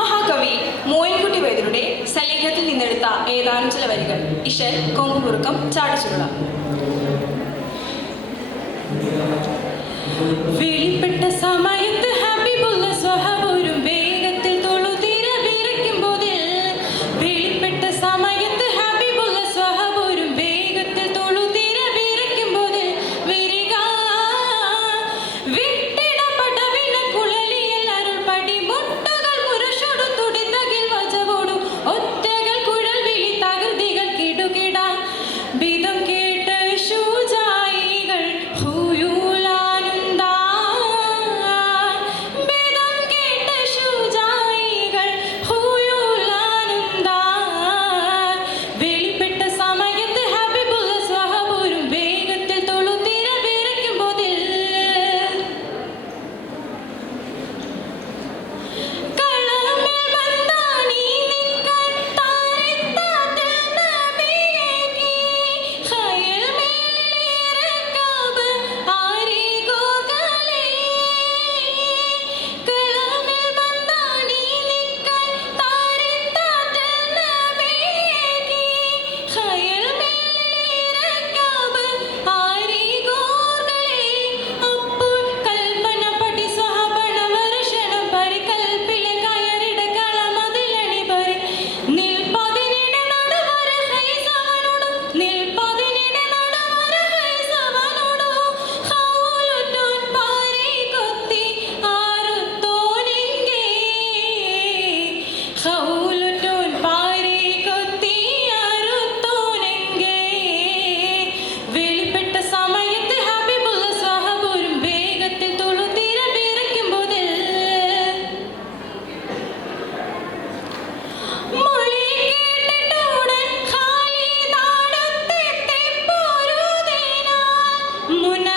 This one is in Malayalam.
മഹാകവി മോയിൻകുട്ടി വൈദ്യരുടെ സലേഖത്തിൽ നിന്നെടുത്ത ഏതാനും ചില വരികൾ. ഇഷൻ കൊങ്കുറുക്കം ചാടിച്ചുള്ള Muna